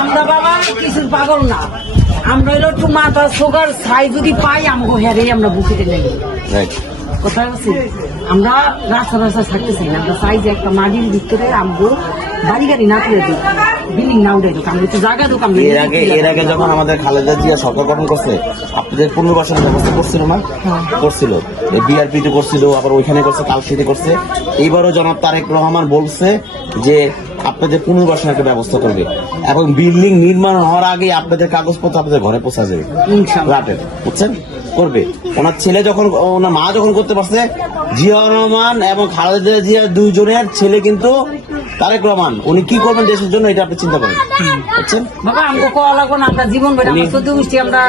আমরা বাবা কিছু পাগল না, আমরা হলো একটু মাথা সোগার ছাই যদি পাই আমগো হেরে আমরা বুকিতে নেই কোথায় আছে। আমরা রাস্তা রাস্তায় থাকতে চাই না, আমরা চাই যে একটা মাটির ভিতরে আমগো বাড়ি গাড়ি না তুলে দিই, বিল্ডিং না উঠে দিক, আমরা একটু জায়গা দোকান। এর আগে যখন আমাদের খালেদা জিয়া সরকার গঠন করছে আপনাদের পুনর্বাসনের ব্যবস্থা করছিল না? করছিল, বিআরপিতে করছিল, আবার ওইখানে করছে, কালশিতে করছে। এইবারও জনাব তারেক রহমান বলছে যে আপনাদের পুনর্বাসনের একটা ব্যবস্থা করবে এবং বিল্ডিং নির্মাণ হওয়ার আগে আপনাদের কাগজপত্র আপনাদের ঘরে পৌঁছা যাবে, ফ্ল্যাটের, বুঝছেন, করবে। ওনার ছেলে যখন, ওনার মা যখন করতে পারছে, জিয়াউর রহমান এবং খালেদা জিয়া দুইজনের ছেলে কিন্তু তারেক রহমান, উনি কি করবেন দেশের জন্য এটা আপনি চিন্তা করেন, বুঝছেন বাবা। আমাকে কোয়া লাগবো না, আমরা জীবন বেড়ে আমরা 14 গোষ্ঠী আমরা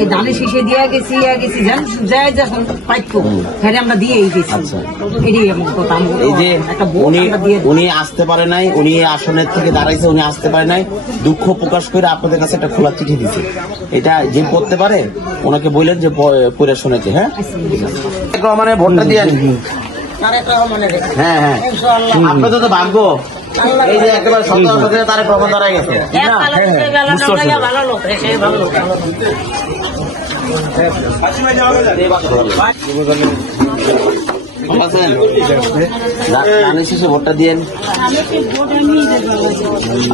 এই ধানের শীষে দিয়ে গেছি যান যাই যখন পাইতো ফেরে আমরা দিয়েই গেছি। এটাই আমার কথা। এই যে উনি আসতে পারে নাই, উনি আসনের থেকে দাঁড়াইছে, উনি আসতে পারে নাই, দুঃখ প্রকাশ করে আপনাদের কাছে একটা খোলা চিঠি দিছে। এটা যে পড়তে পারে ওনাকে বললেন যে পড়ে শোনাতে। হ্যাঁ, মানে ভোটটা দিয়ে হ্যাঁ হ্যাঁ, আপনাদের তো ভাগ্য এই যে একেবারে 17 বছরে তারেক রহমান দাঁড়ায় গেছে। ভোটটা দিয়েন,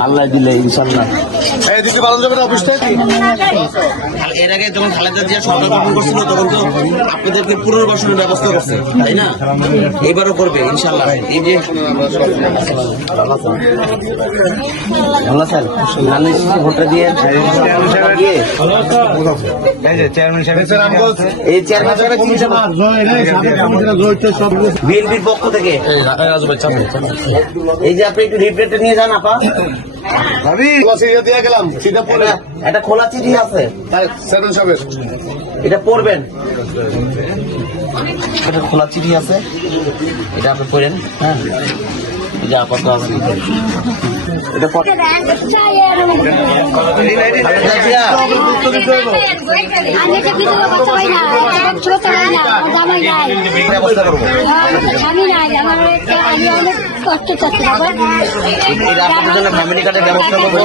আল্লাহ দিলে ইনশাল্লাহ। এর আগে যখন খালেদা জিয়া সরকার গঠন করছিল তখন তো আপনাদেরকে পুনর্বাসনের ব্যবস্থা করছে, তাই না? এবারও করবে ইনশাল্লাহ। এই যে ভালো স্যার, ভোটটা দিয়ে এই চেয়ারম্যান বিএনপির পক্ষ থেকে এই যে আপনি একটু রিপ্লেটে নিয়ে যান আপা। একটা খোলা চিঠি আছে, এটা পড়বেন। এটা খোলা চিঠি আছে, এটা আপনি পড়েন। হ্যাঁ, এটা আপাতত আছে, এটা ফ্যামিলি কার্ডের ব্যবস্থা করবো।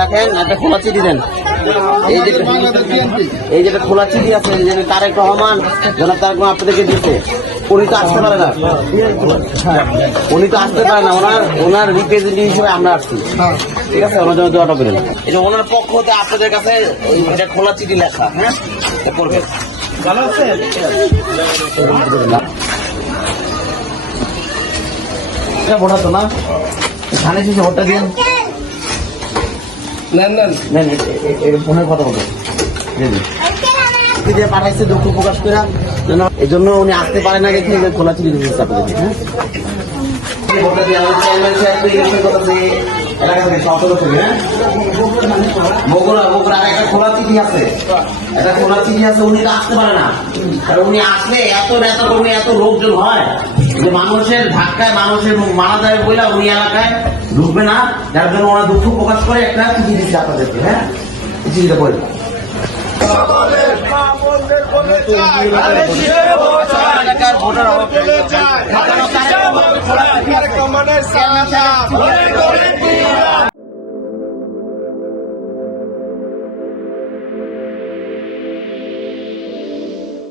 রাখেন, একটা খোলা চিঠি দেন। এই যেটা খোলা চিঠি আছে, তারেক রহমান, জনাব তারেক রহমান আপনাদেরকে দিচ্ছে। উনি তো আসতে পারে না, উনি তো আসতে পারে না, ওনার রিপ্রেজেন্টেটিভ হিসেবে আমরা আসছি, ঠিক আছে? ওনার জন্য দোয়াটা করেন। এটা ওনার পক্ষ হতে আপনাদের কাছে এটা খোলা চিঠি লেখা। হ্যাঁ, পড়বে। ভালো আছে, ভোটা তো না ধানের শেষে ভোটটা দিন। ফোনের কথা বলতো পাঠাইছে দুঃখ প্রকাশ করে, এই জন্য উনি আসতে পারে না, গেছে খোলা চিঠি দিচ্ছে আপনাদের। হ্যাঁ, খোলা চিঠি আছে, একটা খোলা চিঠি আছে। উনি তো আসতে পারে না, কারণ উনি আসলে এত লোকজন হয় যে মানুষের ধাক্কায় মানুষের মারা যায় বলে উনি এলাকায় ঢুকবে না, যার জন্য ওরা দুঃখ প্রকাশ করে একটা চিঠি দিচ্ছে আপনাদেরকে। হ্যাঁ, চিঠিটা পড়ে ভোটার